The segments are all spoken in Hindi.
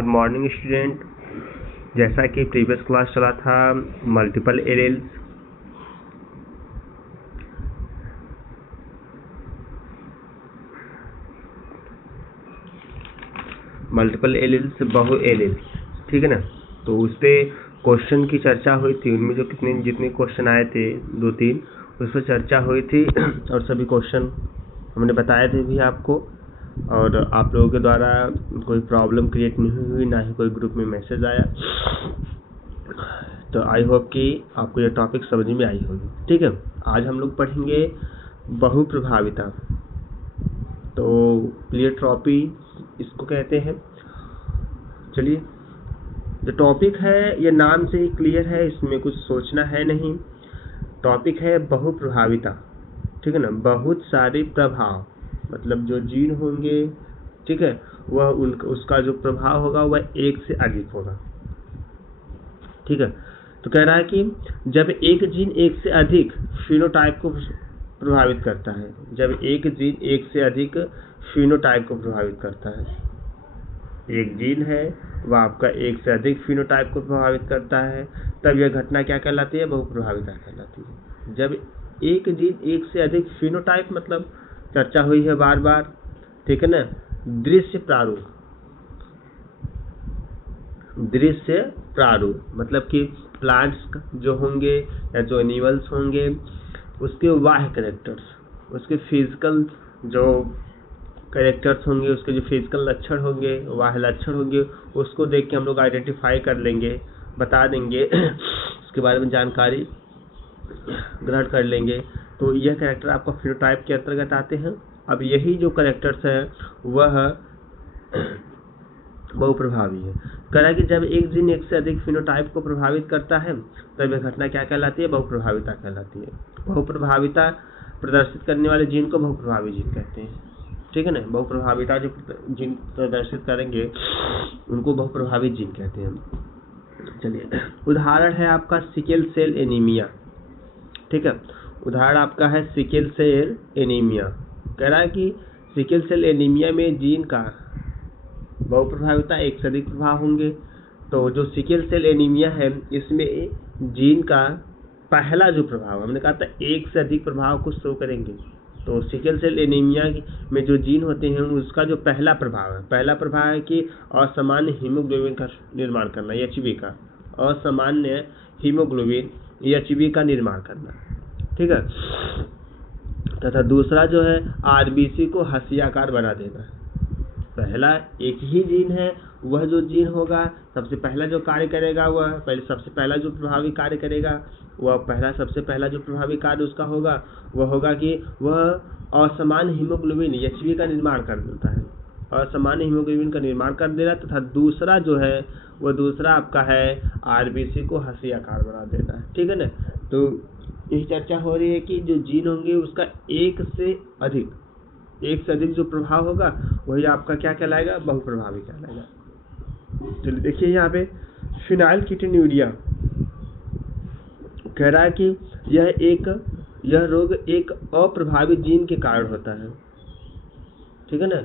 Good morning student. जैसा कि प्रीवियस क्लास चला था मल्टीपल एरेल्स, बहु एरेल्स, ठीक है ना। तो उस पर क्वेश्चन की चर्चा हुई थी, उनमें जो जितने क्वेश्चन आए थे 2-3 उस पर चर्चा हुई थी और सभी क्वेश्चन हमने बताए थे भी आपको, और आप लोगों के द्वारा कोई प्रॉब्लम क्रिएट नहीं हुई, ना ही कोई ग्रुप में मैसेज आया। तो आई होप कि आपको ये टॉपिक समझ में आई होगी, ठीक है। आज हम लोग पढ़ेंगे बहुप्रभाविता। तो प्लियोट्रॉपी इसको कहते हैं। चलिए, जो टॉपिक है ये नाम से ही क्लियर है, इसमें कुछ सोचना है नहीं। टॉपिक है बहुप्रभाविता, ठीक है ना। बहुत सारे प्रभाव, मतलब जो जीन होंगे, ठीक है, वह उसका जो प्रभाव होगा वह एक से अधिक होगा, ठीक है। तो कह रहा है कि जब एक जीन एक से अधिक फिनोटाइप को प्रभावित करता है, जब एक जीन एक से अधिक फिनोटाइप को प्रभावित करता है, एक जीन है वह आपका एक से अधिक फिनोटाइप को प्रभावित करता है, तब यह घटना क्या कहलाती है? बहुप्रभाविता कहलाती है। जब एक जीन एक से अधिक फिनोटाइप, मतलब चर्चा हुई है बार बार, ठीक है ना। दृश्य प्रारूप मतलब कि प्लांट्स जो होंगे या जो एनिमल्स होंगे उसके बाह्य कैरेक्टर्स, उसके फिजिकल जो कैरेक्टर्स होंगे, उसके जो फिजिकल लक्षण होंगे, बाह्य लक्षण होंगे, उसको देख के हम लोग आइडेंटिफाई कर लेंगे, बता देंगे उसके बारे में जानकारी ग्रहण कर लेंगे। तो यह कैरेक्टर आपका फिनोटाइप के अंतर्गत आते हैं। अब यही जो कैरेक्टर्स है वह बहुप्रभावी है। कह रहा है कि जब एक जीन एक से अधिक फिनोटाइप को प्रभावित करता है तब यह घटना क्या कहलाती है? बहुप्रभाविता कहलाती है। बहुप्रभाविता प्रदर्शित करने वाले जीन को बहुप्रभावी जीन कहते हैं, ठीक है ना। बहुप्रभाविता जो जीन प्रदर्शित करेंगे उनको बहुप्रभावी जीन कहते हैं। चलिए, उदाहरण है आपका सिकल सेल एनीमिया, ठीक है। उदाहरण आपका है सिकल सेल एनीमिया। कह रहा है कि सिकल सेल एनीमिया में जीन का बहुप्रभाविता एक से अधिक प्रभाव होंगे। तो जो सिकल सेल एनीमिया है इसमें जीन का पहला जो प्रभाव, हमने कहा था एक से अधिक प्रभाव को शो करेंगे। तो सिकल सेल एनीमिया में जो जीन होते हैं उसका जो पहला प्रभाव है कि असामान्य हीमोग्लोबिन का निर्माण करना, एचबी का, असामान्य हीमोग्लोबिन एचबी का निर्माण करना, ठीक है। तथा दूसरा जो है आरबीसी को हसियाकार बना देना। पहला एक ही जीन है, वह जो जीन होगा सबसे पहला जो कार्य करेगा सबसे पहला जो प्रभावी कार्य करेगा वह सबसे पहला जो प्रभावी कार्य उसका होगा वह होगा कि वह असामान्य हीमोग्लोबिन एचबी का निर्माण कर देता है, असामान्य हीमोग्लोबिन का निर्माण कर देना। तथा दूसरा जो है वह दूसरा आपका है आरबीसी को हसियाकार बना देना, ठीक है ना। तो यही चर्चा हो रही है कि जो जीन होंगे उसका एक से अधिक जो प्रभाव होगा वही आपका क्या कहलाएगा? बहुप्रभावी कहलाएगा। चलिए देखिए यहाँ पे फिनाइलकीटोन्यूरिया कह रहा है कि यह रोग एक अप्रभावी जीन के कारण होता है, ठीक है ना।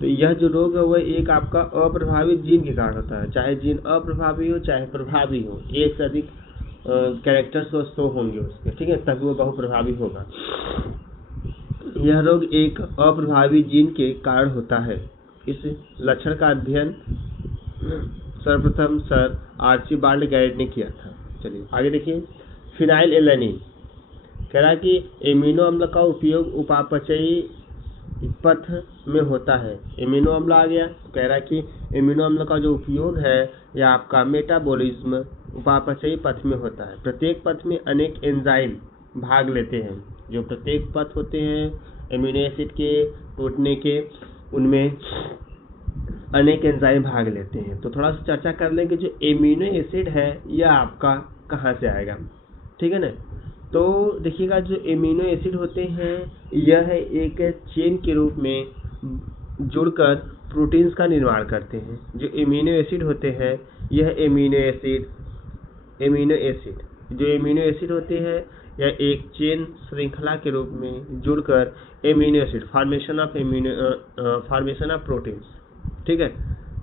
तो यह जो रोग है वह एक आपका अप्रभावी जीन के कारण होता है, चाहे जीन अप्रभावी हो चाहे प्रभावी हो, एक से अधिक कैरेक्टर्स शो होंगे उसके, ठीक है, तभी वो बहुप्रभावी होगा। यह रोग एक अप्रभावी जीन के कारण होता है। इस लक्षण का अध्ययन सर्वप्रथम सर आर्चिबाल्ड गैरेट ने किया था। चलिए आगे देखिए, फिनाइलएलैनिन कह रहा है कि एमिनो अम्ल का उपयोग उपापचयी पथ में होता है। एमिनो अम्ल आ गया, तो कह रहा है कि एमिनो अम्ल का जो उपयोग है यह आपका मेटाबॉलिज्म उपापचयी पथ में होता है। प्रत्येक पथ में अनेक एंजाइम भाग लेते हैं। जो प्रत्येक पथ होते हैं एमिनो एसिड के टूटने के, उनमें अनेक एंजाइम भाग लेते हैं। तो थोड़ा सा चर्चा कर लें कि जो एमिनो एसिड है यह आपका कहाँ से आएगा, ठीक है ना। तो देखिएगा, जो एमिनो एसिड होते हैं यह एक चेन के रूप में जुड़कर प्रोटीन्स का निर्माण करते हैं। जो एमिनो एसिड होते हैं यह एमिनो एसिड होते हैं या एक चेन श्रृंखला के रूप में जुड़कर amino acid formation of proteins, ठीक है।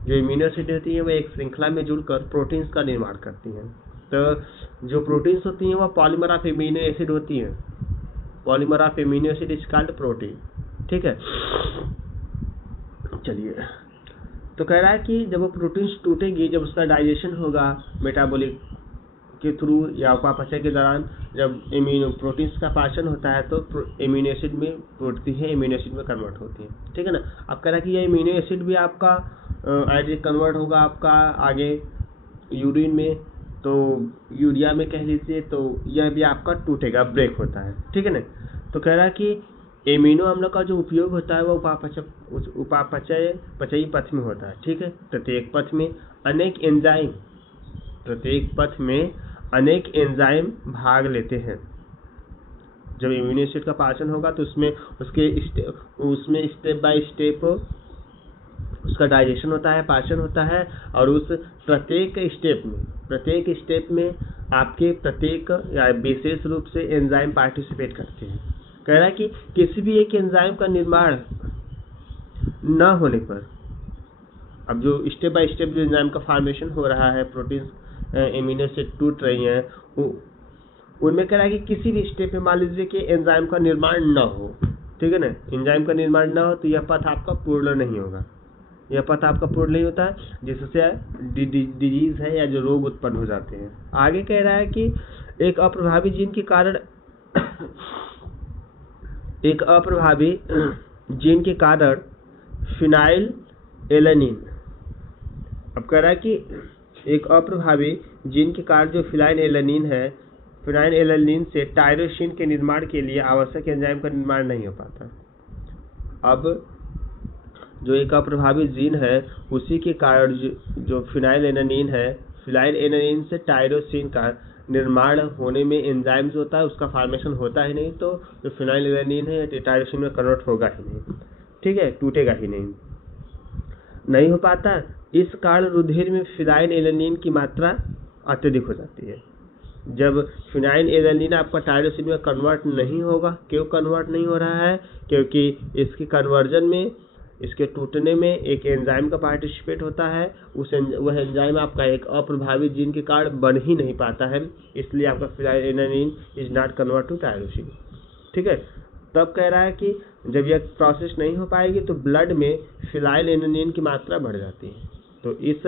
जो इम्यूनो एसिड होती है वो एक श्रृंखला में जुड़कर प्रोटीन्स का निर्माण करती हैं। तो जो प्रोटीन्स होती हैं वो पॉलीमर ऑफ एमिनो एसिड होती हैं। Polymer of amino acid is called protein. ठीक है, चलिए, तो कह रहा है कि जब वो प्रोटीन्स टूटेंगी, जब उसका डाइजेशन होगा मेटाबॉलिक के थ्रू या उपापचय के दौरान, जब इम्यूनो प्रोटीन्स का पाचन होता है तो एमिनो एसिड में टूटती है, एमिनो एसिड में कन्वर्ट होती है। ठीक है ना। अब कह रहा है कि ये एमिनो एसिड भी आपका एज कन्वर्ट होगा आपका आगे यूरिन में, तो यूरिया में कह लीजिए, तो यह भी आपका टूटेगा, ब्रेक होता है। ठीक है ना। तो कह रहा है कि एमिनो अम्ल का जो उपयोग होता है वो उपापचयी पथ में होता है। ठीक है। प्रत्येक पथ में अनेक एंजाइम भाग लेते हैं। जब एमिनो एसिड का पाचन होगा तो उसमें स्टेप बाय स्टेप उसका डाइजेशन होता है, पाचन होता है, और उस प्रत्येक स्टेप में आपके प्रत्येक या विशेष रूप से एंजाइम पार्टिसिपेट करते हैं। कह रहा है कि किसी भी एक एंजाइम का निर्माण न होने पर, अब जो स्टेप बाय स्टेप जो एंजाइम का फॉर्मेशन हो रहा है, प्रोटीन एमिनो एसिड टूट रही हैं, उनमें कह रहा है कि किसी भी स्टेप पे मान लीजिए कि एंजाइम का निर्माण न हो। ठीक है ना। एंजाइम का निर्माण न हो तो यह पथ आपका पूर्ण नहीं होगा। यह पथ आपका पूर्ण नहीं होता है, जिससे डिजीज है या जो रोग उत्पन्न हो जाते हैं। आगे कह रहा है कि एक अप्रभावी जीन के कारण फिनाइल एलानिन, अब कह रहा है कि एक अप्रभावी जीन के कारण जो फिनाइल एलानिन से टायरोसिन के निर्माण के लिए आवश्यक एंजाइम का निर्माण नहीं हो पाता। अब जो एक अप्रभावी जीन है उसी के कारण जो फिनाइल एलानिन है, फिनाइल एलानिन से टायरोसिन का निर्माण होने में एंजाइम जो होता है उसका फॉर्मेशन होता ही नहीं, तो जो फिनाइल एलानिन है टायरोसिन में कन्वर्ट होगा ही नहीं। ठीक है, टूटेगा ही नहीं हो पाता। इस कारण रुधिर में फिनाइल एलानिन की मात्रा अत्यधिक हो जाती है। जब फिनाइल एलानिन आपका टायरोसिन में कन्वर्ट नहीं होगा, क्यों कन्वर्ट नहीं हो रहा है? क्योंकि इसके कन्वर्जन में, इसके टूटने में एक एंजाइम का पार्टिसिपेट होता है। वह एंजाइम आपका एक अप्रभावित जीन के कारण बन ही नहीं पाता है, इसलिए आपका phenylalanine is not convert to tyrosine. ठीक है। तब कह रहा है कि जब यह प्रोसेस नहीं हो पाएगी तो ब्लड में फिनाइल एलानिन की मात्रा बढ़ जाती है, तो इस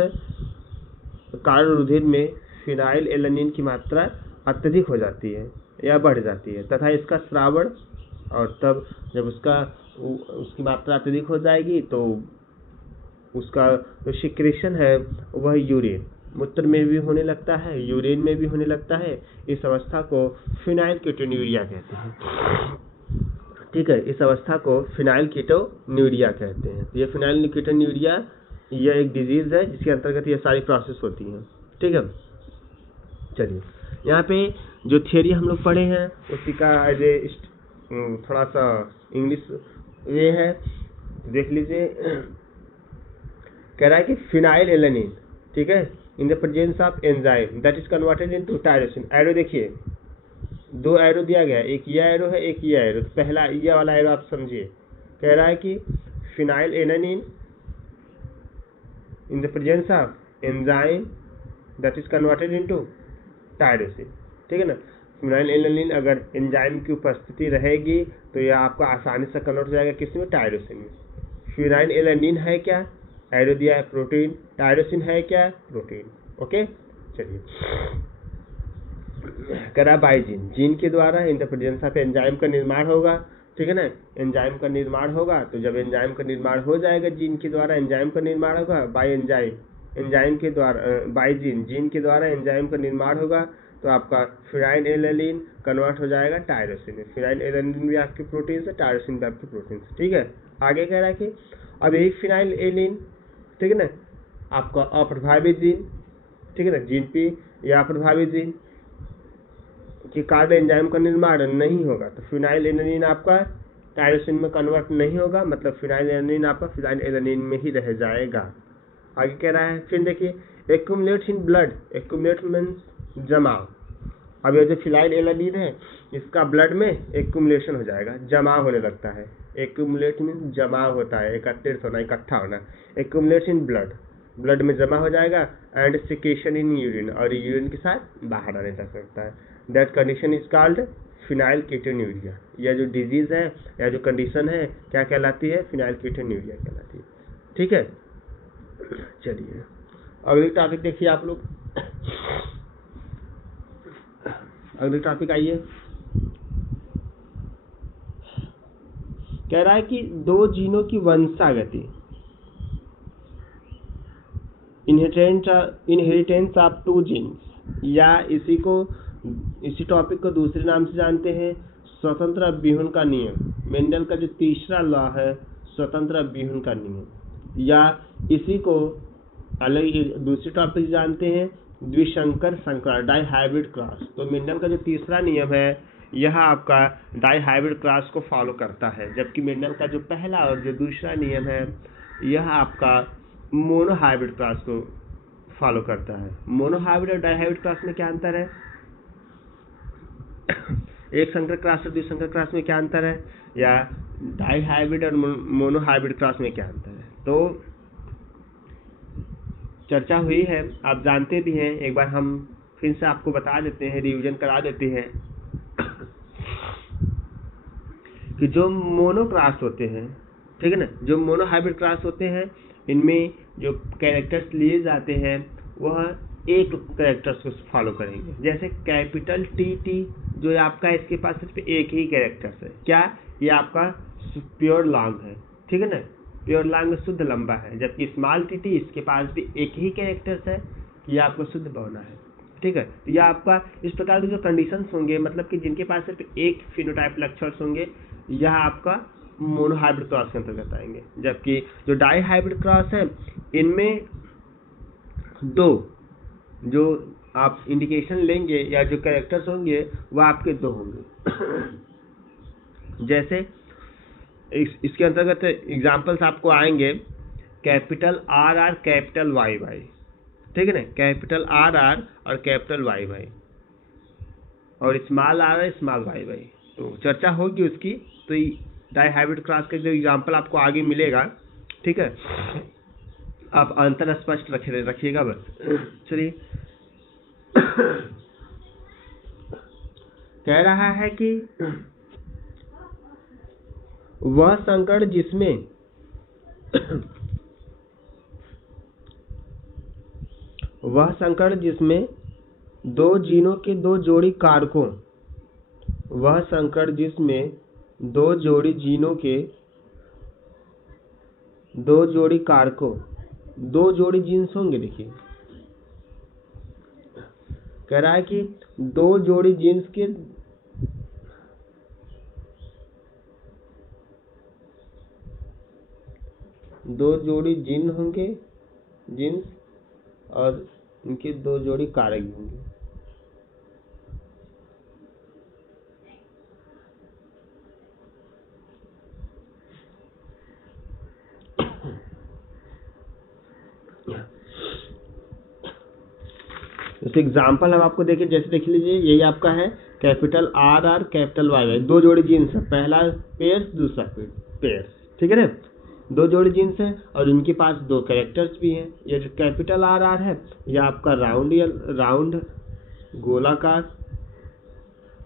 कारण रुधिर में फिनाइल एलानिन की मात्रा अत्यधिक हो जाती है या बढ़ जाती है तथा इसका स्रावण, और तब जब उसकी मात्रा अत्यधिक हो जाएगी तो उसका जो सिक्रेशन है वह यूरिन, मूत्र में भी होने लगता है, यूरिन में भी होने लगता है। इस अवस्था को फिनाइल कीटोन्यूरिया कहते हैं। ठीक है, इस अवस्था को फिनाइल कीटोन्यूरिया कहते हैं। ये फिनाइल कीटोन्यूरिया यह एक डिजीज है जिसके अंतर्गत ये सारी प्रोसेस होती हैं। ठीक है। चलिए, यहाँ पे जो थियरी हम लोग पढ़े हैं उसी का थोड़ा सा इंग्लिश वे है, देख लीजिए। कह रहा है कि फिनाइल एलानिन, ठीक है, in the presence of enzyme that is converted into tyrosine. Arrow देखिए, 2 एरो दिया गया, एक ये एरो है, एक ये एरो। पहला ये वाला एरो आप समझिए। कह रहा है कि phenyl alanine in the presence of enzyme that is converted into tyrosine. ठीक है ना। फिनाइल एलानिन अगर एंजाइम की उपस्थिति रहेगी तो यह आपका आसानी से कन्वर्ट हो जाएगा किसमें? टायरोसिन में। फिनाइल एलानिन है क्या? एरो दिया है प्रोटीन। टायरोसिन है क्या? प्रोटीन। ओके, चलिए। करा बाय जीन के द्वारा in the presence of enzyme का निर्माण होगा। ठीक है ना। एंजाइम का निर्माण होगा, तो जब एंजाइम का निर्माण हो जाएगा जीन के द्वारा, एंजाइम का निर्माण होगा बाय एंजाइम के द्वारा, बाय जीन के द्वारा एंजाइम का निर्माण होगा, तो आपका फिनाइल एलानिन कन्वर्ट हो जाएगा टायरोसिन में। फिनाइल एलानिन भी आपकी प्रोटीन से, टायरोसिन भी आपकी प्रोटीन से। ठीक है। आगे कह रहा है कि अब यही फिनाइल एलिन, ठीक है ना, आपका अप्रभावित जीन, ठीक है ना, जीन पी या अप्रभावित जीन के कारण एंजाइम का निर्माण नहीं होगा, तो फिनाइल एलानिन आपका टायरोसिन में कन्वर्ट नहीं होगा, मतलब फिनाइल एलानिन आपका फिनाइल एलानिन में ही रह जाएगा। आगे कह रहा है, फिर देखिए, accumulates in blood. Accumulate means जमाव। अब ये जो फिनाइल एलानिन है इसका ब्लड में एक्यूमुलेशन हो जाएगा, जमा होने लगता है। एक्यूमुलेट मीन्स जमा होता है, एकत्रित होना, इकट्ठा होना। एक्यूमुलेट्स इन ब्लड, ब्लड में जमा हो जाएगा एंड सिक्रेशन इन यूरिन, और यूरिन के साथ बाहर आने तक करता है। That condition is called phenylketonuria. यह जो डिजीज है या जो कंडीशन है क्या कहलाती है? फिनाइलकेटोन्यूरिया कहलाती है। ठीक है, चलिए अगली टॉपिक देखिए आप लोग। अगली टॉपिक आइए, कह रहा है कि दो जीनों की वंशागति, इनहेरिटेंस ऑफ टू जीन्स, या इसी टॉपिक को दूसरे नाम से जानते हैं स्वतंत्र अभिहन का नियम। मेंडल का जो तीसरा लॉ है स्वतंत्र अभिहन का नियम, या इसी को अलग दूसरी टॉपिक जानते हैं द्विसंकर संकरण, डाई हाइब्रिड क्रॉस। तो मेंडल का जो तीसरा नियम है यह आपका डाई हाइब्रिड क्रॉस को फॉलो करता है, जबकि मेंडल का जो पहला और जो दूसरा नियम है यह आपका मोनो हाइब्रिड क्रॉस को फॉलो करता है। मोनो हाइब्रिड और डाई हाइब्रिड क्रॉस में क्या अंतर है? एक संकर क्रॉस और द्विसंकर क्रॉस में क्या अंतर है, या डाई हाइब्रिड और मोनो हाइब्रिड क्रॉस में क्या अंतर है? तो चर्चा हुई है, आप जानते भी हैं, एक बार हम फिर से आपको बता देते हैं, रिवीजन करा देते हैं कि जो मोनो क्रॉस होते हैं, ठीक है ना, जो मोनो हाइब्रिड क्रॉस होते हैं इनमें जो कैरेक्टर्स लिए जाते हैं वह एक कैरेक्टर्स को फॉलो करेंगे। जैसे कैपिटल टी जो आपका इसके पास सिर्फ एक ही कैरेक्टर्स है, क्या? ये आपका प्योर लॉन्ग है, ठीक है ना, प्योर लॉन्ग में शुद्ध लंबा है, जबकि स्मॉल टी इसके पास भी एक ही कैरेक्टर्स है, ये आपको शुद्ध बौना है, ठीक है। तो यह आपका इस प्रकार के जो कंडीशंस होंगे, मतलब कि जिनके पास सिर्फ एक फिनोटाइप लक्षण होंगे, यह आपका मोनो हाइब्रिड क्रॉस के अंतर्गत आएंगे। जबकि जो डाई हाइब्रिड क्रॉस है इनमें दो जो आप इंडिकेशन लेंगे या जो कैरेक्टर्स होंगे वह आपके दो होंगे। जैसे इसके अंतर्गत एग्जांपल्स आपको आएंगे कैपिटल आर कैपिटल वाई, ठीक है ना, कैपिटल आर और कैपिटल वाई और स्मॉल आर स्मॉल वाई। तो चर्चा होगी उसकी, तो डाई हाइब्रिड क्रॉस का जो एग्जांपल आपको आगे मिलेगा, ठीक है, आप अंतर स्पष्ट रखिएगा बस। चलिए कह रहा है कि वह संकर जिसमें दो जीनों के दो जोड़ी कारकों, वह संकर जिसमें दो जोड़ी जीनों के दो जोड़ी कारकों, दो जोड़ी जीन्स होंगे। देखिए कह रहा है कि दो जोड़ी जीन्स के दो जोड़ी जीन होंगे, जीन्स, और इनके दो जोड़ी कारक भी होंगे। जैसे एग्जाम्पल हम आपको देखें, जैसे देख लीजिए, यही आपका है कैपिटल आर कैपिटल वाई, दो जोड़ी जीन्स है, पहला पेयर्स दूसरा पेयर्स, ठीक है ना, दो जोड़ी जीन्स है और इनके पास दो कैरेक्टर्स भी हैं। ये जो कैपिटल आर है यह आपका राउंड गोलाकार,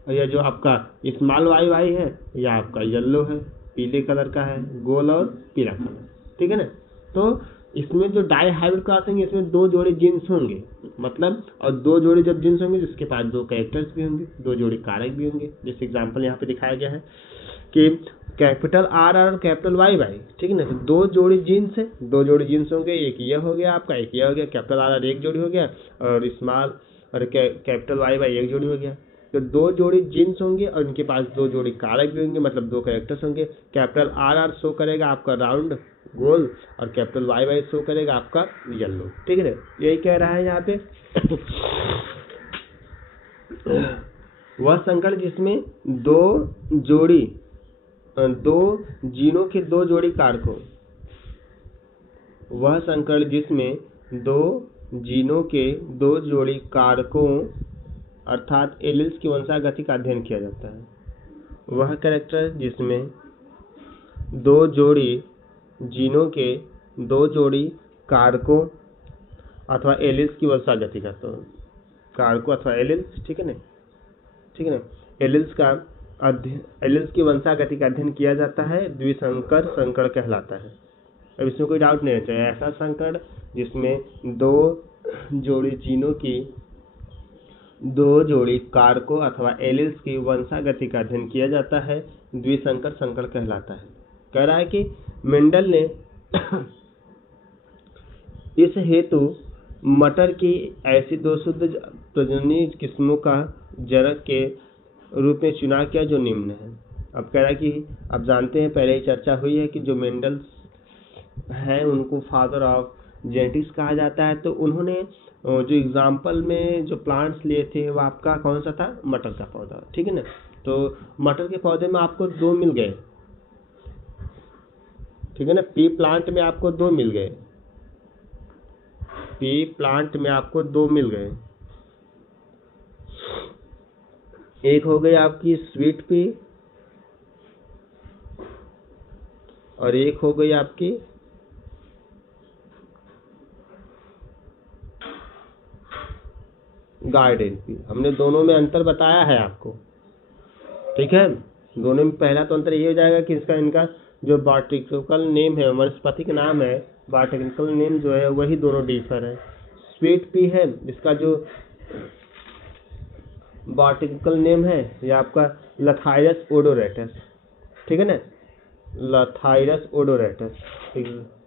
और यह जो आपका स्मॉल वाई है यह आपका येलो है, पीले कलर का है, गोल और पीला कलर, ठीक है ना। तो इसमें जो डाई हाइब्रिड क्रॉस होंगे इसमें दो जोड़ी जीन्स होंगे, मतलब, और दो जोड़ी जब जीन्स होंगे जिसके पास दो कैरेक्टर्स भी होंगे, दो जोड़ी कारक भी होंगे। जैसे एग्जांपल यहाँ पे दिखाया गया है कि कैपिटल आर और कैपिटल वाई, ठीक है ना, तो दो जोड़ी जीन्स है, दो जोड़ी जीन्स होंगे, एक ये हो गया आपका, एक ये हो गया, कैपिटल आर एक जोड़ी हो गया और स्मॉल और कैपिटल वाई एक जोड़ी हो गया। तो दो जोड़ी जीन्स होंगे और इनके पास दो जोड़ी कारक भी होंगे, मतलब दो कैरेक्टर्स होंगे। कैपिटल आर शो करेगा आपका राउंड गोल और कैपिटल वाई शो करेगा आपका येलो, ठीक है ना। यही कह रहा है यहाँ पे वह संकर जिसमें दो जीनों के दो जोड़ी कारकों, वह संकर जिसमें दो जीनों के दो जोड़ी कारकों अर्थात एलील्स की वंशागति का अध्ययन किया जाता है। वह कैरेक्टर जिसमें दो जोड़ी जीनों के दो जोड़ी कारकों अथवा एलिल्स की वंशागति का, तो कारकों अथवा एलिल्स, ठीक है ना, ठीक है ना, एलिल्स का अध्ययन, एलिल्स की वंशागति का अध्ययन किया जाता है, द्विसंकर संकर कहलाता है। अब इसमें कोई डाउट नहीं चाहिए, ऐसा संकर जिसमें दो जोड़ी कारकों अथवा एलिल्स की वंशागति का अध्ययन किया जाता है, द्विसंकर संकर कहलाता है। कह रहा है कि मेंडल ने इस हेतु मटर की ऐसी दो शुद्ध प्रजननीय किस्मों का जनक के रूप में चुनाव किया जो निम्न है। अब कह रहा है कि आप जानते हैं, पहले ही चर्चा हुई है कि जो मेंडल्स हैं उनको फादर ऑफ जेनेटिक्स कहा जाता है। तो उन्होंने जो एग्जाम्पल में जो प्लांट्स लिए थे वो आपका कौन सा था, मटर का पौधा, ठीक है ना। तो मटर के पौधे में आपको 2 मिल गए, ठीक है ना, पी प्लांट में आपको 2 मिल गए, पी प्लांट में आपको 2 मिल गए। एक हो गई आपकी स्वीट पी और एक हो गई आपकी गार्डन पी। हमने दोनों में अंतर बताया है आपको, ठीक है। दोनों में पहला तो अंतर ये हो जाएगा कि इनका जो बॉटनिकल नेम है, वनस्पतिक नाम है, बॉटनिकल नेम जो है वही दोनों डिफर है। स्वीट पी है, इसका जो बॉटनिकल नेम है ये आपका लथाइरस ओडोरेटस, ठीक है ना, लथाइरस ओडोरेटस, ठीक है।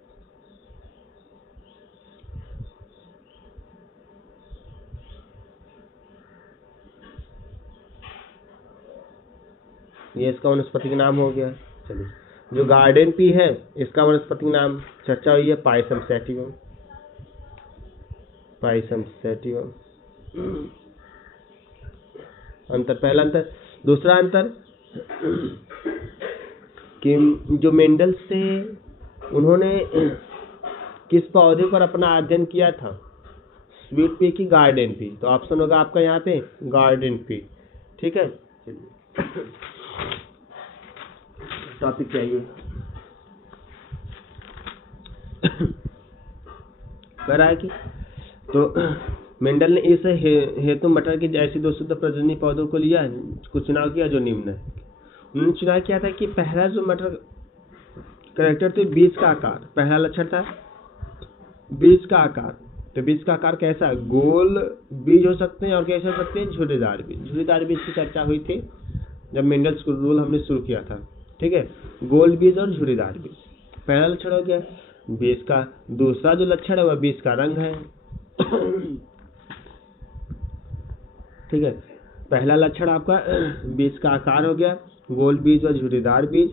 ये इसका वनस्पतिक नाम हो गया। चलिए, जो गार्डन पी है इसका वनस्पतिक नाम चर्चा हुई है, पायसम सैटिवम, पायसम सैटिवम। अंतर, पहला अंतर। दूसरा अंतर कि जो मेंडल से उन्होंने किस पौधे पर अपना अध्ययन किया था, स्वीट पी की गार्डन पी। तो ऑप्शन होगा आपका यहाँ पे गार्डन पी, ठीक है। टॉपिक चाहिए कह रहा है कि तो मेंडल ने इस हेतु मटर की ऐसी 2 शुद्ध प्रजननीय पौधों को लिया, कुछ चुनाव किया जो निम्न है। उन्होंने चुनाव किया था कि पहला जो मटर कैरेक्टर थे बीज का आकार, पहला लक्षण था बीज का आकार। तो बीज का आकार कैसा, गोल बीज हो सकते हैं और कैसे हो सकते हैं, झुर्रीदार बीज। झुर्रीदार बीज की चर्चा हुई थी जब मेंडल्स रूल हमने शुरू किया था, ठीक है। गोल बीज और झुर्रीदार बीज पहला लक्षण हो गया बीज का। दूसरा जो लक्षण है वह बीज का रंग है, ठीक है। पहला लक्षण आपका बीज का आकार हो गया, गोल बीज और झुर्रीदार बीज।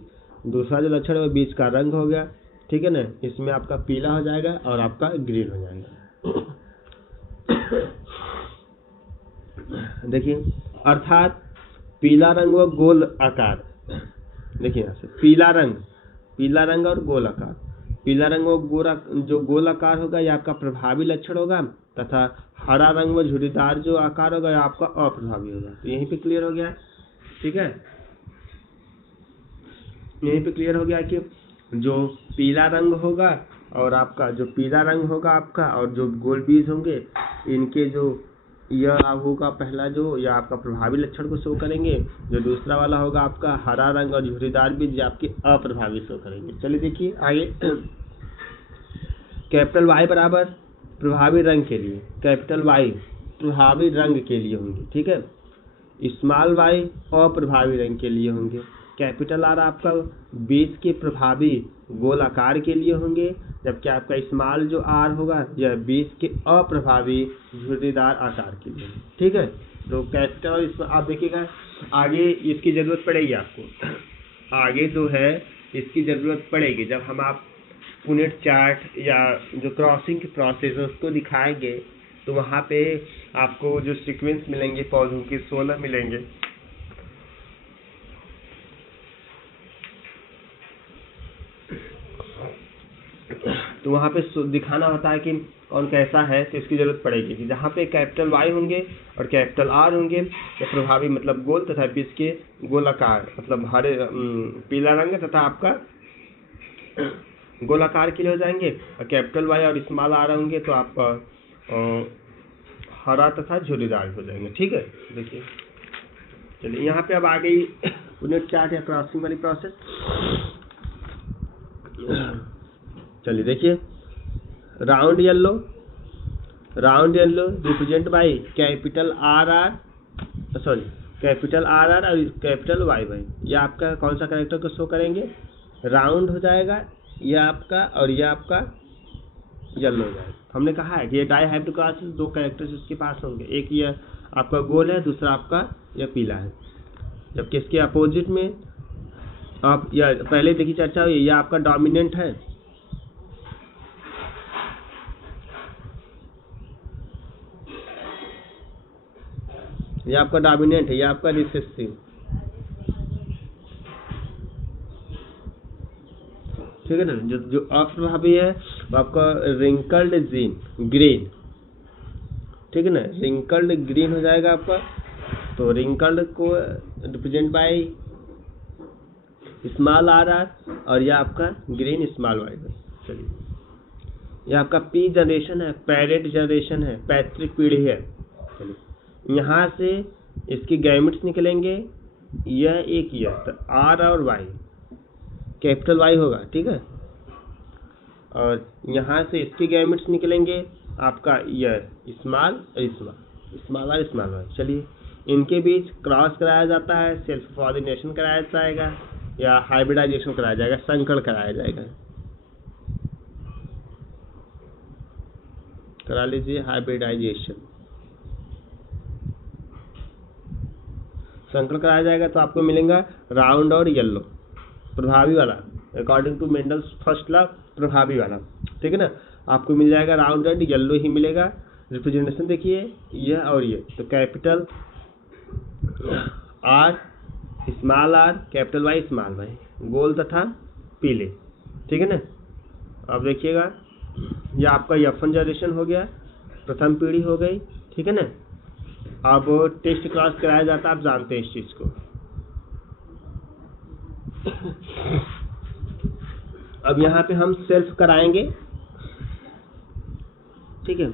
दूसरा जो लक्षण है वह बीज का रंग हो गया, ठीक है ना। इसमें आपका पीला हो जाएगा और आपका ग्रीन हो जाएगा। देखिए, अर्थात पीला रंग व गोल आकार। देखिए यहाँ से पीला रंग और गोल आकार। पीला रंग व जो गोल आकार होगा यह आपका प्रभावी लक्षण होगा, तथा हरा रंग व झुर्रीदार जो आकार होगा यह आपका अप्रभावी होगा। तो यहीं पे क्लियर हो गया, ठीक है। यहीं पे क्लियर हो गया कि जो पीला रंग होगा और आपका जो पीला रंग होगा आपका और जो गोल बीज होंगे इनके जो यह होगा पहला जो यह आपका प्रभावी लक्षण को शो करेंगे, जो दूसरा वाला होगा आपका हरा रंग और झुर्रीदार बीज ये आपके अप्रभावी शो करेंगे। चलिए देखिए आगे, कैपिटल वाई बराबर प्रभावी रंग के लिए, कैपिटल वाई प्रभावी रंग के लिए होंगे, ठीक है। स्मॉल वाई अप्रभावी रंग के लिए होंगे। कैपिटल आर आपका बीज के प्रभावी गोल आकार के लिए होंगे, जबकि आपका स्मॉल जो आर होगा यह बीज के अप्रभावी झुर्रीदार आकार के लिए, ठीक है। तो कैपिटल इसमें आप देखिएगा आगे इसकी जरूरत पड़ेगी आपको, आगे जो है इसकी जरूरत पड़ेगी जब हम आप पुनेट चार्ट या जो क्रॉसिंग के प्रोसेस है उसको दिखाएंगे, तो वहाँ पे आपको जो सीक्वेंस मिलेंगे पौधों के 16 मिलेंगे। तो वहाँ पे दिखाना होता है कि कौन कैसा है, तो इसकी जरूरत पड़ेगी कि जहाँ पे कैपिटल वाई होंगे और कैपिटल आर होंगे तो प्रभावी मतलब गोल तथा बीज के गोलाकार मतलब हरे पीला रंग तथा आपका गोलाकार के लिए हो जाएंगे, और कैपिटल वाई और स्मॉल आर होंगे तो आप और हरा तथा झुर्रीदार हो जाएंगे। ठीक है, देखिए चलिए यहाँ पे अब आ गई यूनिट चार्ट या क्रॉसिंग वाली प्रोसेस। चलिए देखिए, round yellow represent by capital R R और कैपिटल वाई वाई। ये आपका कौन सा कैरेक्टर को शो करेंगे? राउंड हो जाएगा ये आपका, और ये आपका येलो हो जाएगा। हमने कहा है कि ये डाई हैव टू क्रॉस, दो कैरेक्टर्स इसके पास होंगे, एक ये आपका गोल है, दूसरा आपका यह पीला है। जबकि इसके अपोजिट में आप या पहले देखिए चर्चा हुई, यह आपका डोमिनेंट है, ये आपका डोमिनेंट है, ये आपका रिसेसिव। ठीक है ना। जो अप्रभावी है वो आपका रिंकल्ड ग्रीन। ठीक है ना, रिंकल्ड ग्रीन हो जाएगा आपका। तो रिंकल्ड को represent by small R R, और यह आपका ग्रीन स्मॉल वाई। चलिए, यह आपका पी जनरेशन है, पैरेंट जनरेशन है, पैतृक पीढ़ी है। चलिए, यहाँ से इसकी गैमेट्स निकलेंगे, यह एक यह, तो आर और वाई, कैपिटल वाई होगा। ठीक है, और यहाँ से इसकी गैमेट्स निकलेंगे आपका यह स्मॉल और स्मॉल वाई। चलिए, इनके बीच क्रॉस कराया जाता है, सेल्फ पॉलिनेशन कराया जाएगा या हाइब्रिडाइजेशन कराया जाएगा, संकरण कराया जाएगा। करा लीजिए हाइब्रिडाइजेशन, संकरण कराया जाएगा तो आपको मिलेगा राउंड और येलो, प्रभावी वाला, according to Mendel's first law, प्रभावी वाला। ठीक है ना, आपको मिल जाएगा राउंड एंड येलो ही मिलेगा। रिप्रेजेंटेशन देखिए, यह और ये, तो capital R small R, capital Y small Y, गोल तथा पीले। ठीक है ना। अब देखिएगा, यह आपका F1 जनरेशन हो गया, प्रथम पीढ़ी हो गई। ठीक है ना। अब टेस्ट क्रॉस कराया जाता है, आप जानते हैं इस चीज को। अब यहाँ पे हम सेल्फ कराएंगे। ठीक है,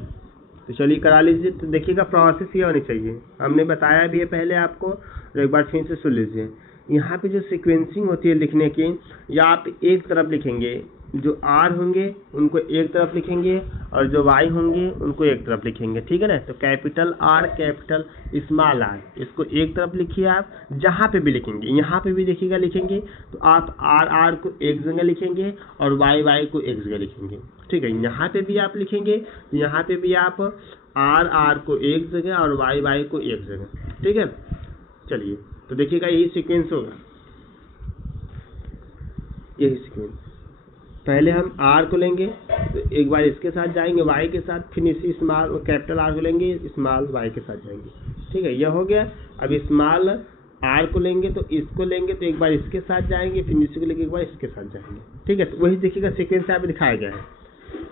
तो चलिए करा लीजिए। तो देखिएगा प्रोसेस ये होनी चाहिए, हमने बताया भी है पहले आपको, तो एक बार फिर से सुन लीजिए। यहाँ पे जो सीक्वेंसिंग होती है लिखने की, या आप एक तरफ लिखेंगे, जो आर होंगे उनको एक तरफ लिखेंगे और जो वाई होंगे उनको एक तरफ लिखेंगे। ठीक है ना। तो capital R capital small R, इसको एक तरफ लिखिए आप, जहाँ पे भी लिखेंगे, यहाँ पे भी देखिएगा लिखेंगे तो आप आर आर को एक जगह लिखेंगे और वाई वाई को एक जगह लिखेंगे। ठीक है, यहाँ पे भी आप लिखेंगे, यहाँ पे भी आप आर आर को एक जगह और वाई वाई को एक जगह। ठीक है, चलिए तो देखिएगा यही सीक्वेंस होगा, यही सीक्वेंस। पहले हम आर को लेंगे तो एक बार इसके साथ जाएंगे वाई के साथ, फिर इसी स्मॉल कैपिटल आर को लेंगे, स्मॉल वाई के साथ जाएंगे। ठीक है, यह हो गया। अब स्मॉल आर को लेंगे तो इसको लेंगे तो एक बार इसके साथ जाएंगे, फिर इसी को लेंगे एक बार इसके साथ जाएंगे। ठीक है, तो वही देखिएगा सीक्वेंस यहाँ पे दिखाया गया है।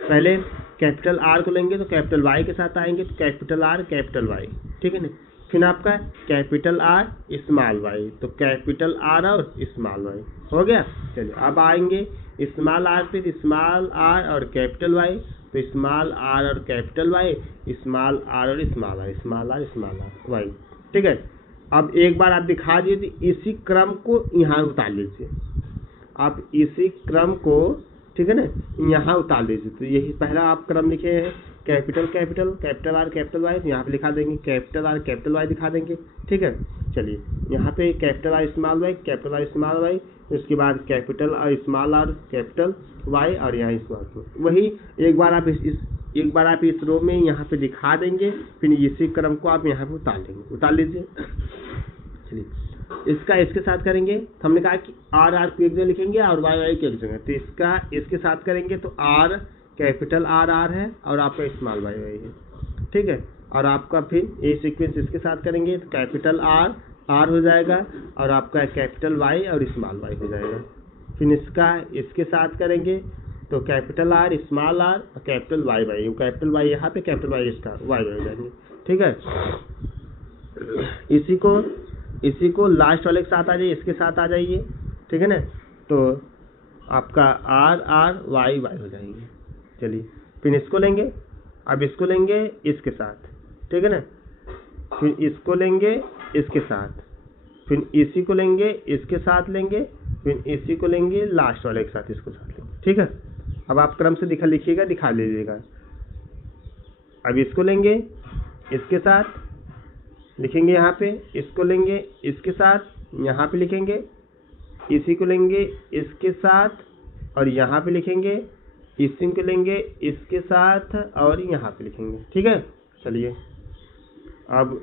पहले कैपिटल आर को लेंगे तो कैपिटल वाई के साथ आएंगे, तो कैपिटल आर कैपिटल वाई। ठीक है ना। फिर आपका कैपिटल आर स्मॉल वाई, तो कैपिटल आर और स्मॉल वाई हो गया। चलिए अब आएंगे स्मॉल आर पे, स्मॉल आर और कैपिटल वाई, तो स्मॉल आर और कैपिटल वाई, स्मॉल आर और small Y, small R Y. ठीक है, अब एक बार आप दिखा दीजिए, इसी क्रम को यहाँ उतार लीजिए, आप इसी क्रम को, ठीक है ना, यहाँ उतार लीजिए। तो यही पहला आप क्रम लिखे हैं, capital capital capital R capital Y, तो यहाँ पे लिखा देंगे कैपिटल आर कैपिटल वाई दिखा देंगे। ठीक है, चलिए यहाँ पे capital R small Y, capital R small Y, उसके बाद capital R small R capital Y, और यहाँ स्मॉल। वही एक बार आप इस रो में यहाँ पे दिखा देंगे, फिर इसी क्रम को आप यहाँ पे उतार लेंगे, उतार लीजिए। चलिए इसका इसके साथ करेंगे, तो हमने कहा कि आर आर को एक जगह लिखेंगे और वाई वाई को एक जगह, तो इसका इसके साथ करेंगे तो आर कैपिटल आर आर है और आपका स्मॉल वाई वाई है। ठीक है, और आपका फिर ये सीक्वेंस इसके साथ करेंगे तो कैपिटल आर आर हो जाएगा और आपका कैपिटल वाई और स्मॉल वाई हो जाएगा। फिर इसका इसके साथ करेंगे तो कैपिटल आर स्मॉल आर और capital Y Y, capital Y यहाँ पे, कैपिटल वाई इसका वाई वाई हो जाएंगे। ठीक है, इसी को लास्ट वाले के साथ आ जाइए, इसके साथ आ जाइए। ठीक है ना, तो आपका आर आर वाई वाई हो जाएंगे। चलिए फिर इसको लेंगे अब इसको लेंगे इसके साथ, ठीक है ना, फिर इसको लेंगे इसके साथ, फिर इसी को लेंगे इसके साथ लेंगे, फिर इसी को लेंगे लास्ट वाले के साथ इसको साथ लेंगे, ठीक है। अब आप क्रम से लिखिएगा, दिखा लीजिएगा। अब इसको लेंगे इसके साथ लिखेंगे यहाँ पे, इसको लेंगे इसके साथ यहाँ पे लिखेंगे, इसी को लेंगे इसके साथ और यहाँ पे लिखेंगे, इसी को लेंगे इसके साथ और यहाँ पे लिखेंगे, ठीक है। चलिए अब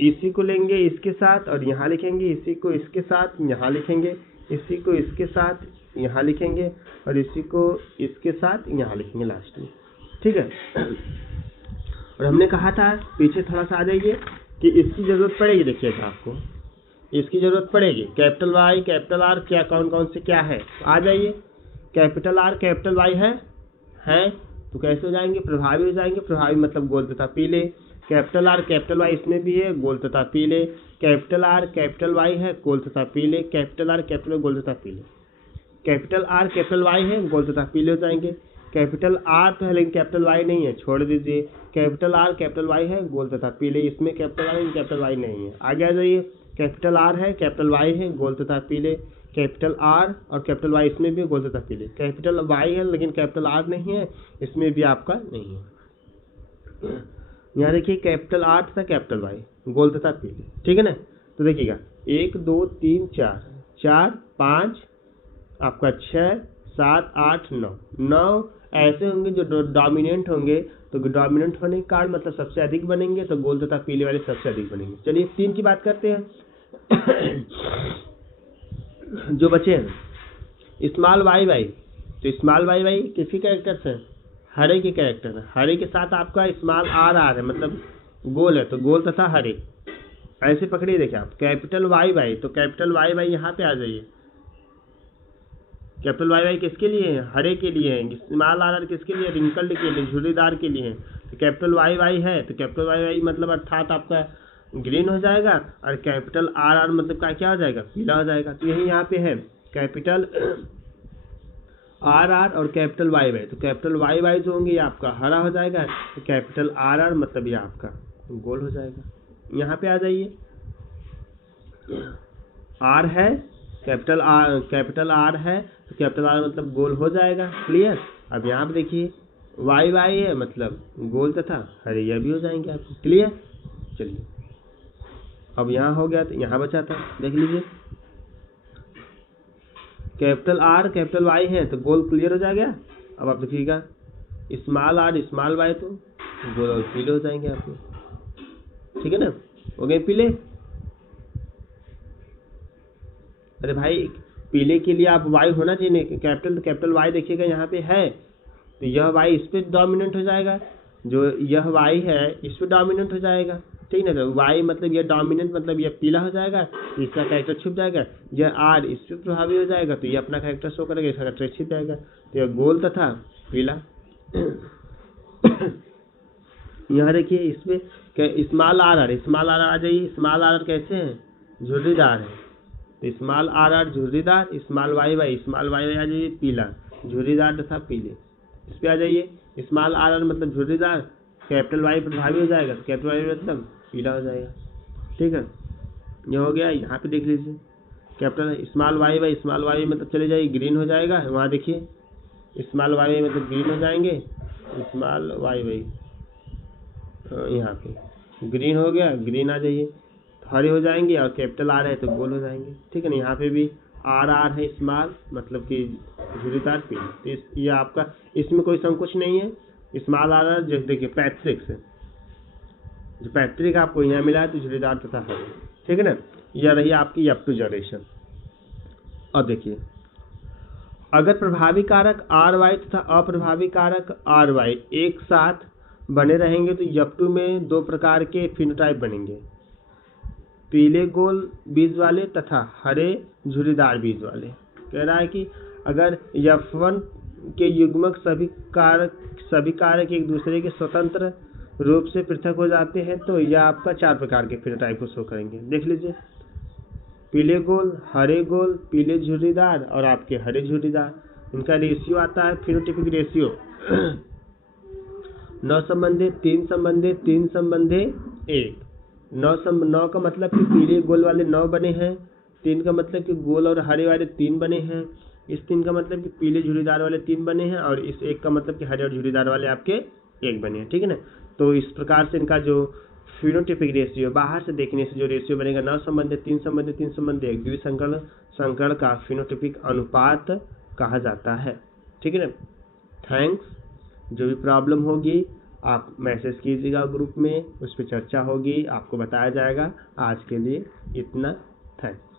इसी को लेंगे इसके साथ और यहाँ लिखेंगे, इसी को इसके साथ यहाँ लिखेंगे, इसी को इसके साथ यहाँ लिखेंगे और इसी को इसके साथ यहाँ लिखेंगे लास्ट में, ठीक है। और हमने कहा था पीछे थोड़ा सा आ जाइए कि इसकी ज़रूरत पड़ेगी, देखिएगा आपको इसकी ज़रूरत पड़ेगी। कैपिटल वाई कैपिटल आर क्या कौन कौन से क्या है, आ जाइए। कैपिटल आर कैपिटल वाई है तो कैसे हो जाएंगे, प्रभावी हो जाएंगे। प्रभावी मतलब गोल तथा पीले। कैपिटल आर कैपिटल वाई इसमें भी है, गोल तथा पीले। कैपिटल आर कैपिटल वाई है, गोल तथा पीले। कैपिटल आर कैपिटल गोल तथा पीले। कैपिटल आर कैपिटल वाई है, गोल तथा पीले हो जाएंगे। कैपिटल आर तो है लेकिन कैपिटल वाई नहीं है, छोड़ दीजिए। कैपिटल आर कैपिटल वाई है, गोल तथा पीले। इसमें कैपिटल आर कैपिटल वाई नहीं है, आगे आ जाइए। कैपिटल आर है कैपिटल वाई है, गोल तथा पीले। कैपिटल आर और कैपिटल वाई इसमें भी गोल तथा पीले। कैपिटल वाई है लेकिन कैपिटल आर नहीं है, इसमें भी आपका नहीं है। यहाँ देखिए कैपिटल आर तथा कैपिटल वाई गोल तथा पीले, ठीक है ना। तो देखिएगा 1 2 3 4 4 5 आपका 6 7 8 9 ऐसे होंगे जो डोमिनेंट होंगे। तो डोमिनेंट होने के कारण मतलब सबसे अधिक बनेंगे, तो गोल तथा पीले वाले सबसे अधिक बनेंगे। चलिए 3 की बात करते हैं। जो बचे हैं स्मॉल वाई वाई, तो स्मॉल वाई वाई किसके कैरेक्टर्स हैं, हरे के कैरेक्टर है। हरे के साथ आपका स्मॉल आर आर है, मतलब गोल है, तो गोल तथा हरे ऐसे पकड़िए। देखिए आप कैपिटल वाई वाई, तो कैपिटल वाई वाई यहाँ पे आ जाइए। कैपिटल वाई वाई किसके लिए है, हरे के लिए है। स्मॉल आर आर किसके लिए, रिंकल्ड के लिए, झुर्रीदार के लिए है। तो कैपिटल वाई वाई है तो कैपिटल वाई वाई मतलब अर्थात आपका ग्रीन हो जाएगा, और कैपिटल आर आर मतलब क्या हो जाएगा, पीला हो जाएगा। तो यही यहाँ पे है कैपिटल आर आर और कैपिटल वाई वाई। तो कैपिटल वाई वाई जो होंगे ये आपका हरा हो जाएगा, तो कैपिटल आर आर मतलब ये आपका गोल हो जाएगा। यहाँ पे आ जाइए, आर है कैपिटल आर है तो कैपिटल आर मतलब गोल हो जाएगा, क्लियर। अब यहाँ पे देखिए वाई वाई है मतलब गोल तथा हरे, यह भी हो जाएंगे आपको, क्लियर। चलिए अब यहाँ हो गया, तो यहाँ बचा था, देख लीजिए। कैपिटल आर कैपिटल वाई है तो गोल क्लियर हो जाएगा। अब आप देखिएगा स्मॉल आर स्मॉल वाई तो गोल और पीले हो जाएंगे आपको, ठीक है ना, हो गए पीले। अरे भाई पीले के लिए आप वाई होना चाहिए नहीं, कैपिटल तो कैपिटल वाई देखिएगा यहाँ पे है, तो यह वाई इस पर डोमिनेंट हो जाएगा, जो यह वाई है इस पर डोमिनेंट हो जाएगा, ठीक ना। तो वाई मतलब यह डोमिनेंट मतलब यह पीला हो जाएगा, इसका कैरेक्टर छिप जाएगा। यह आर इस पर प्रभावी हो जाएगा, तो यह अपना कैरेक्टर शो करेगा, इसका कैरेक्टर छिप जाएगा। तो यह गोल तथा पीला। यहाँ देखिए इसमें स्मॉल आर आर आ जाइए। स्मॉल आर आर कैसे हैं, झुर्रीदार है, तो स्मॉल आर आर झुर्रीदार। स्मॉल वाई वाई आ जाइए पीला, झुर्रीदार तथा पीले, इस पे आ जाइए। स्मॉल आर आर मतलब झुर्रीदार, कैपिटल वाई प्रभावी हो जाएगा, तो कैपिटल वाई मतलब पीला हो जाएगा, ठीक है। ये हो गया। यहाँ पे देख लीजिए कैपिटल स्मॉल वाई मतलब चले जाइए ग्रीन हो जाएगा, वहाँ देखिए स्मॉल वाई मतलब ग्रीन हो जाएंगे। स्मॉल वाई यहाँ पे ग्रीन हो गया, ग्रीन आ जाइए, हरे हो जाएंगे, और कैपिटल आर है तो गोल हो जाएंगे, ठीक है ना। यहाँ पे भी आर आर है स्मॉल मतलब कि झुर्रीदार पीले, तो ये आपका इसमें कोई संकोच नहीं है। स्मॉल आर आर जो देखिए पैट्रिक से, जो पैट्रिक आपको यहाँ मिला है तो झुर्रीदार तथा हरे, ठीक है ना। यह रही आपकी अप टू जनरेशन। अब देखिए अगर प्रभावी कारक आर वाई तथा अप्रभावी कारक आर वाई एक साथ बने रहेंगे तो यप2 में 2 प्रकार के फिनोटाइप बनेंगे, पीले गोल बीज वाले तथा हरे झुर्रीदार बीज वाले। कह रहा है कि अगर F1 के युग्मक सभी कारक एक दूसरे के स्वतंत्र रूप से पृथक हो जाते हैं तो यह आपका 4 प्रकार के फिनोटाइप को शो करेंगे। देख लीजिए पीले गोल, हरे गोल, पीले झुर्रीदार और आपके हरे झुर्रीदार। इनका रेशियो आता है फिनोटिपिक रेशियो 9 संबंधी 3 संबंधी 3 संबंधी 1। 9 का मतलब कि पीले गोल वाले 9 बने हैं। 3 का मतलब कि गोल और हरे वाले 3 बने हैं। इस 3 का मतलब कि पीले झुर्रीदार वाले 3 बने हैं और इस 1 का मतलब कि हरे और झुर्रीदार वाले आपके 1 बने हैं। ठीक है ना। तो इस प्रकार से इनका जो फिनोटाइपिक रेशियो बाहर से देखने से जो रेशियो बनेगा 9 संबंधी 3 संबंधी 3 संबंधी 1 द्विसंकरण का फिनोटाइपिक अनुपात कहा जाता है। ठीक है ना। थैंक्स। जो भी प्रॉब्लम होगी आप मैसेज कीजिएगा ग्रुप में, उस पर चर्चा होगी, आपको बताया जाएगा। आज के लिए इतना। थैंक्स।